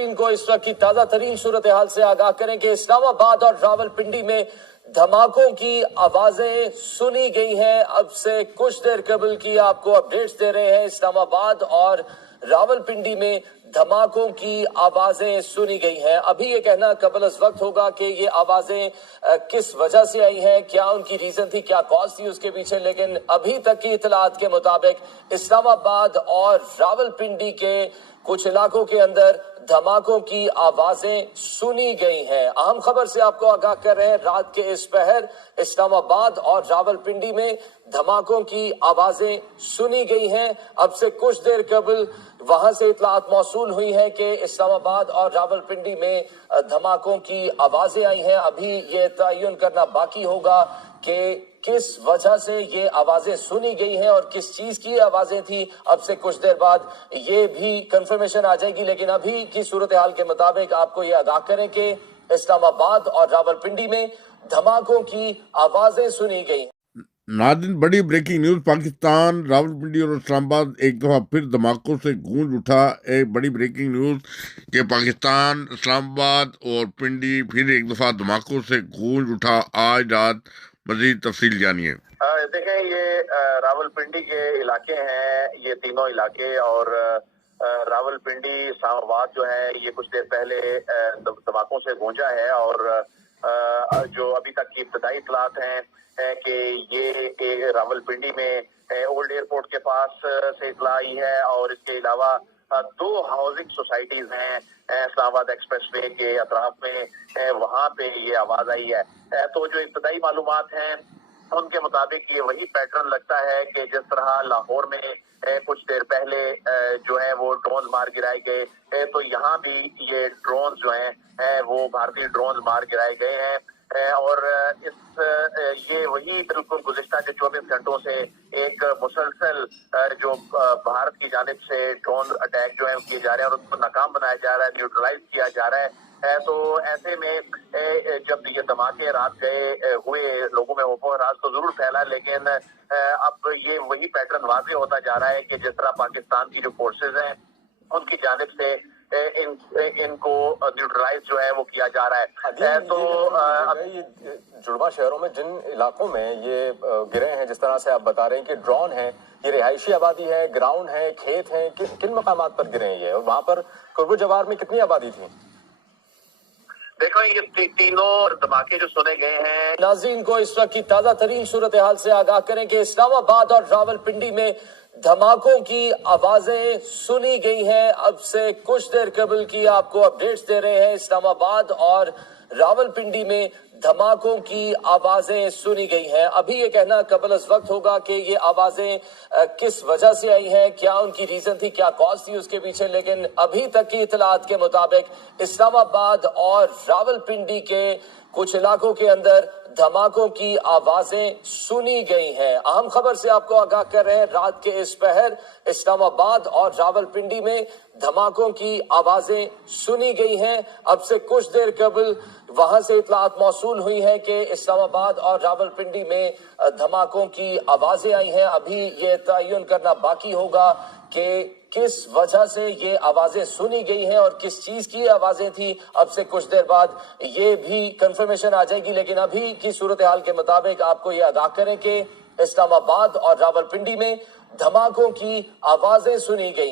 इनको इस वक्त की ताजा तरीन सूरत हाल से आगाह करें कि इस्लामाबाद और रावलपिंडी में धमाकों की आवाजें सुनी गई हैं। अब से कुछ देर कबल की आपको अपडेट्स दे रहे हैं। इस्लामाबाद और रावलपिंडी में धमाकों की आवाजें सुनी गई हैं। अभी ये कहना कबल अज वक्त होगा कि ये आवाजें किस वजह से आई हैं, क्या उनकी रीजन थी, क्या कॉज थी उसके पीछे, लेकिन अभी तक की इतलात के मुताबिक इस्लामाबाद और रावलपिंडी के कुछ इलाकों के अंदर धमाकों की आवाजें सुनी गई हैं। अहम खबर से आपको आगाह कर रहे हैं, रात के इस पहर इस्लामाबाद और रावलपिंडी में धमाकों की आवाजें सुनी गई हैं। अब से कुछ देर कबल वहां से इतलात मौसूल हुई है कि इस्लामाबाद और रावलपिंडी में धमाकों की आवाजें आई हैं। अभी ये तयन करना बाकी होगा कि किस वजह से ये आवाजें सुनी गई हैं और किस चीज की आवाजें थी। अब से कुछ देर बाद ये भी कंफर्मेशन आ जाएगी, लेकिन अभी की सूरत हाल के मुताबिक आपको ये आगाह करें कि इस्लामाबाद और रावलपिंडी में धमाकों की आवाजें सुनी गई। नाज़रीन, बड़ी ब्रेकिंग न्यूज़। पाकिस्तान, रावलपिंडी और इस्लामाबाद एक दफ़ा फिर धमाकों से गूंज उठा। एक बड़ी ब्रेकिंग न्यूज़ कि पाकिस्तान, इस्लामाबाद और पिंडी फिर एक दफ़ा धमाकों से गूंज उठा। आज रात मजीद तफसील जानिए। देखें, ये रावलपिंडी के इलाके हैं, ये तीनों इलाके, और रावलपिंडी इस्लामाबाद जो है ये कुछ देर पहले धमाकों से गूंजा है। और जो अभी तक की इब्तदाई इतलात हैं कि ये रावलपिंडी में ओल्ड एयरपोर्ट के पास से इतला आई है, और इसके अलावा दो हाउसिंग सोसाइटीज हैं इस्लामाबाद एक्सप्रेसवे के अतराफ में, वहां पे ये आवाज आई है। तो जो इब्तदाई मालूमात हैं उनके मुताबिक ये वही पैटर्न लगता है कि जिस तरह लाहौर में कुछ देर पहले जो है वो ड्रोन मार गिराए गए, तो यहाँ भी ये ड्रोन जो हैं वो भारतीय ड्रोन मार गिराए गए हैं। और ये वही बिल्कुल गुज़िश्ता के 24 घंटों से एक मुसलसल जो भारत की जानिब से ड्रोन अटैक जो है किए जा रहे हैं और उसको नाकाम बनाया जा रहा है, न्यूट्रलाइज किया जा रहा है। तो ऐसे में जब ये धमाके रात गए हुए, लोगों में खौफ राज तो जरूर फैला, लेकिन अब ये वही पैटर्न वाज़ेह होता जा रहा है कि जिस तरह पाकिस्तान की जो फोर्सेज हैं उनकी जानिब से इनको न्यूट्रलाइज जो है वो किया जा रहा है। तो ये जुड़वा शहरों में जिन इलाकों में ये गिरे हैं, जिस तरह से आप बता रहे हैं कि ड्रोन है, ये रिहायशी आबादी है, ग्राउंड है, खेत है, किन मकामात पर गिरे हैं ये, और वहां पर कुर्ब जवार में कितनी आबादी थी? देखो, ये तीनों धमाके जो सुने गए हैं। नाज़रीन को इस वक्त की ताजा तरीन सूरत हाल से आगाह करें कि इस्लामाबाद और रावलपिंडी में धमाकों की आवाजें सुनी गई हैं। अब से कुछ देर कबल की आपको अपडेट्स दे रहे हैं। इस्लामाबाद और रावलपिंडी में धमाकों की आवाजें सुनी गई हैं। अभी ये कहना कबल अज वक्त होगा कि ये आवाजें किस वजह से आई हैं, क्या उनकी रीजन थी, क्या कॉज थी उसके पीछे, लेकिन अभी तक की इतलात के मुताबिक इस्लामाबाद और रावलपिंडी के कुछ इलाकों के अंदर धमाकों की आवाजें सुनी गई हैं। अहम खबर से आपको आगाह कर रहे हैं, रात के इस पहर इस्लामाबाद और रावलपिंडी में धमाकों की आवाजें सुनी गई हैं। अब से कुछ देर कबल वहां से इतलात मौसूल हुई है कि इस्लामाबाद और रावलपिंडी में धमाकों की आवाजें आई हैं। अभी ये तयन करना बाकी होगा कि किस वजह से ये आवाजें सुनी गई हैं और किस चीज की आवाजें थी। अब से कुछ देर बाद ये भी कंफर्मेशन आ जाएगी, लेकिन अभी की सूरत हाल के मुताबिक आपको ये आगाह करें कि इस्लामाबाद और रावलपिंडी में धमाकों की आवाजें सुनी गई।